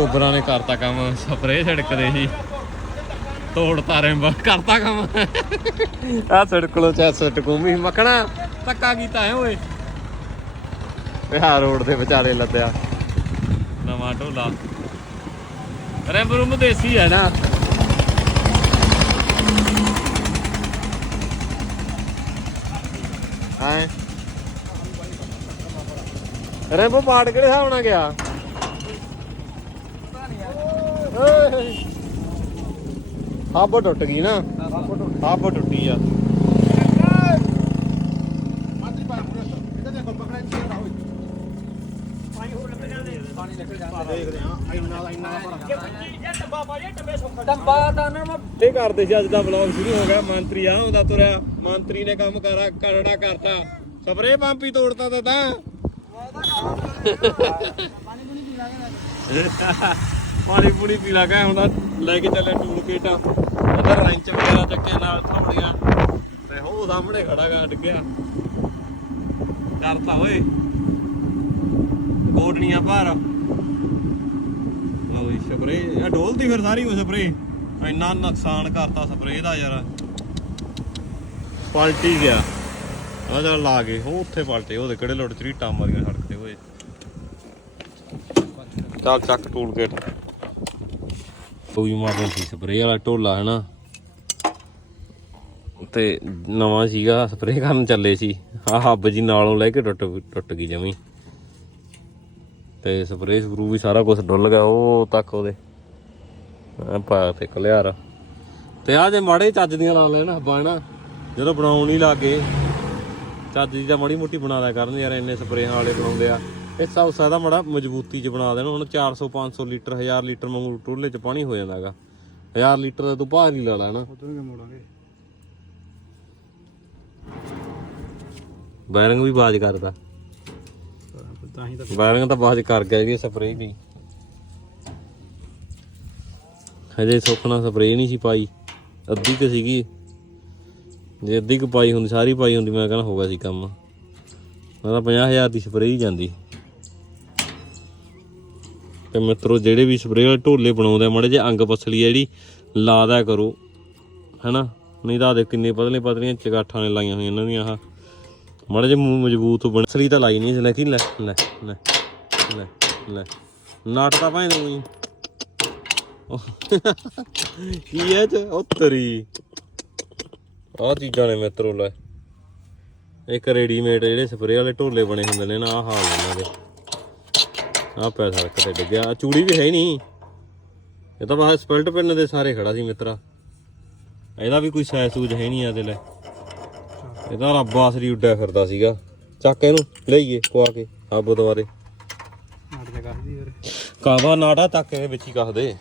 ਕੋਬਰਾਂ ਨੇ ਕਰਤਾ ਕੰਮ ਸਪਰੇ ਛਿੜਕਦੇ ਸੀ ਤੋੜਤਾ ਰਿੰਬ, ਕਰਤਾ ਕੰਮ। ਆ ਸੜਕਲੋਂ ਚਾ ਸਟਕੂਮੀ ਮੱਖਣਾ ਧੱਕਾ ਕੀਤਾ ਹੈ ਓਏ। ਬਿਹਾਰ ਰੋਡ ਦੇ ਵਿਚਾਰੇ ਲੱਦਿਆ। ਨਵਾਂ ਢੋਲਾ। ਰਿੰਬ ਰੁੰਬ ਦੇਸੀ ਹੈ ਨਾ। ਹਾਂ? ਰਿੰਬ ਪਾੜ ਕਿਹੜੇ ਹਿਸਾਬ ਨਾਲ ਗਿਆ? ਓਏ। ਹੱਬ ਟੁੱਟ ਗਈ ਨਾ। ਹੱਬ ਟੁੱਟੀ ਆ। ਡੰਬਾ ਤਾਂ ਨਾ ਮੈਂ ਇਹ ਕਰਦੇ ਸੀ ਅੱਜ ਦਾ ਵਲੌਗ ਸ਼ੁਰੂ ਹੋ ਗਿਆ ਮੰਤਰੀ ਆ ਹੁੰਦਾ ਤੁਰਿਆ। ਮੰਤਰੀ ਨੇ ਕੰਮ ਕਰਾ ਕਰੜਾ ਕਰਤਾ। ਸਪਰੇ ਪੰਪ ਹੀ ਤੋੜਤਾ ਤਾਂ ਤਾਂ। ਪਾਣੀ ਪੂਣੀ ਪੀ ਲਾ ਗਿਆ ਹੁੰਦਾ ਲੈ ਕੇ ਚੱਲੇ ਟੂਲ ਕਿਟ ਇਧਰ ਰੈਂਚ ਵਗੈਰਾ ਚੱਕੇ ਨਾਲ ਥੋੜੀਆਂ ਤੇ ਉਹ ਸਾਹਮਣੇ ਖੜਾ ਗਾ, ਡਿੱਗਿਆ। ਡਰਤਾ ਓਏ। ਗੋਡਣੀਆਂ ਭਾਰ ਲਓ ਜੀ ਸਪਰੇ ਇਹ ਡੋਲਦੀ ਫਿਰ ਸਾਰੀ ਉਹ ਸਪਰੇ ਇੰਨਾ ਨੁਕਸਾਨ ਕਰਤਾ ਸਪਰੇ ਦਾ ਯਾਰ। ਪਲਟੀ ਗਿਆ। ਆ ਜਾ ਲਾ ਗਏ ਉਹ ਉੱਥੇ ਪਲਟੇ। ਉਹਦੇ ਕਿਹੜੇ ਲੋਟ ਚਰੀਟਾਂ ਮਾਰੀਆਂ ਸੜਕ ਤੇ ਹੋਏ ਚੱਲ ਚੱਕ ਟੂਲ ਕਿਟ ਕੋਈ ਮਾਰਨ ਸੀ ਸਪਰੇ ਵਾਲਾ ਢੋਲਾ ਹੈ ਤੇ ਨਵਾਂ ਸੀਗਾ ਸਪਰੇ ਕਰਨ ਚੱਲੇ ਸੀ। ਆ ਹੱਬ ਜੀ ਨਾਲੋਂ ਲੈ ਕੇ ਟੁੱਟ ਟੁੱਟ ਗਈ ਜਮੀ। ਤੇ ਸਪਰੇ ਸਕਰੂ ਵੀ ਸਾਰਾ ਕੁਝ ਡੁੱਲ ਗਿਆ, ਉਹ ਤੱਕ ਉਹਦੇ। ਆ ਪਾ ਤੇ ਕਲਿਆਰ ਤੇ ਆ ਜੇ ਮਾੜੇ ਚੱਜ ਦੀਆਂ ਲਾ ਲੈਣ ਹੱਬਾਂ ਨਾ ਜਦੋਂ ਬਣਾਉਣ ਹੀ ਲੱਗੇ ਚੱਜ ਦੀ ਤਾਂ ਮਾੜੀ ਮੋਟੀ ਬਣਾ ਲਿਆ ਕਰਨ ਯਾਰ, ਇੰਨੇ ਸਪਰੇਆਂ ਵਾਲੇ ਬਣਾਉਂਦੇ ਆ। ਇਹ ਸਭ ਸਾਦਾ ਮਾੜਾ ਮਜ਼ਬੂਤੀ ਚ ਬਣਾ ਦੇਣ। ਹੁਣ 400 500 ਲੀਟਰ 1000 ਲੀਟਰ ਵਾਂਗੂ ਟੁੱਲੇ ਚ ਪਾਣੀ ਹੋ ਜਾਂਦਾਗਾ 1000 ਲੀਟਰ ਦਾ ਤੂੰ ਬਾਹਰ ਹੀ ਲਾ ਲੈਣਾ ਉਧਰ ਕੇ ਮੋੜਾਂਗੇ। ਬੈਰਿੰਗ ਵੀ ਬਾਜ ਕਰਦਾ। ਤਾਂ ਹੀ ਤਾਂ ਬੈਰਿੰਗ ਤਾਂ ਬਾਜ ਕਰ ਗਿਆ ਜੀ ਸਪਰੇਅ ਨਹੀਂ ਹਜੇ ਸੁੱਕਣਾ ਸਪਰੇਅ ਨਹੀਂ ਸੀ ਪਾਈ। ਅੱਧੀ ਕੁ ਸੀਗੀ। ਜੇ ਅੱਧੀ ਕੁ ਪਾਈ ਹੁੰਦੀ ਸਾਰੀ ਪਾਈ ਹੁੰਦੀ ਮੈਂ ਕਹਿੰਦਾ ਹੋ ਗਿਆ ਸੀ ਕੰਮ। ਮੈਂ ਤਾਂ 50000 ਦੀ ਸਪਰੇਅ ਹੀ ਜਾਂਦੀ। ਤੇ ਮਿੱਤਰੋ, ਜਿਹੜੇ ਵੀ ਸਪਰੇਅ ਵਾਲੇ ਢੋਲੇ ਬਣਾਉਂਦੇ ਮਾੜੇ ਜੇ ਅੰਗ ਪਸਲੀ ਆ ਜਿਹੜੀ, ਲਾ ਦਿਆ ਕਰੋ, ਹੈਨਾ? ਨਹੀਂ ਤਾਂ ਦੇ ਕਿੰਨੇ ਪਤਲੇ ਪਤਲੀਆਂ ਚਗਾਠਾਂ ਨੇ ਲਾਈਆਂ ਹੋਈਆਂ ਇਹਨਾਂ ਦੀਆਂ ਆਹ। ਮਾੜੇ ਜੇ ਮਜ਼ਬੂਤ ਬਣ ਸਲੀ ਤਾਂ ਲਾਈ ਨਹੀਂ, ਲੈ ਕੀ, ਲੈ ਲੈ ਲੈ ਲੈ ਲੈ। ਨਾਟ ਤਾਂ ਭਾਂ ਦੂੰ ਕੀ ਹੈ ਚ? ਉਤਰੀ ਆਹ ਚੀਜ਼ਾਂ ਨੇ ਮਿੱਤਰੋ, ਲੈ। ਇੱਕ ਰੈਡੀਮੇਡ ਜਿਹੜੇ ਸਪਰੇਅ ਵਾਲੇ ਢੋਲੇ ਬਣੇ ਹੁੰਦੇ ਨੇ ਨਾ, ਆਹ ਹਾਲ ਇਹਨਾਂ ਦੇ। ਆਹ ਪੈ ਸੜਕ ਤੇ ਡਿੱਗਿਆ। ਆਹ ਚੂੜੀ ਵੀ ਹੈ ਨਹੀਂ। ਇਹ ਤਾਂ ਬਾਹਰ ਸਪਲਟ ਪੈਨ ਦੇ ਸਾਰੇ ਖੜਾ ਸੀ ਮਿੱਤਰਾ। ਇਹਦਾ ਵੀ ਕੋਈ ਸੈਸ ਸੂਜ ਹੈ ਨਹੀਂ ਆ ਦੇ ਲੈ ਇਹਦਾ ਰੱਬ ਆਸਰੀ ਉੱਡਿਆ ਫਿਰਦਾ ਸੀਗਾ। ਚੱਕ ਇਹਨੂੰ ਲਈਏ ਪਵਾ ਕੇ ਆ ਬੁੱਧਵਾਰੇ। ਨਾਟ ਕਰਦੀ ਯਾਰ। ਕਾਵਾ ਨਾਟਾ ਚੱਕ ਇਹਦੇ ਵਿੱਚ ਹੀ ਕੱਸ ਦੇ।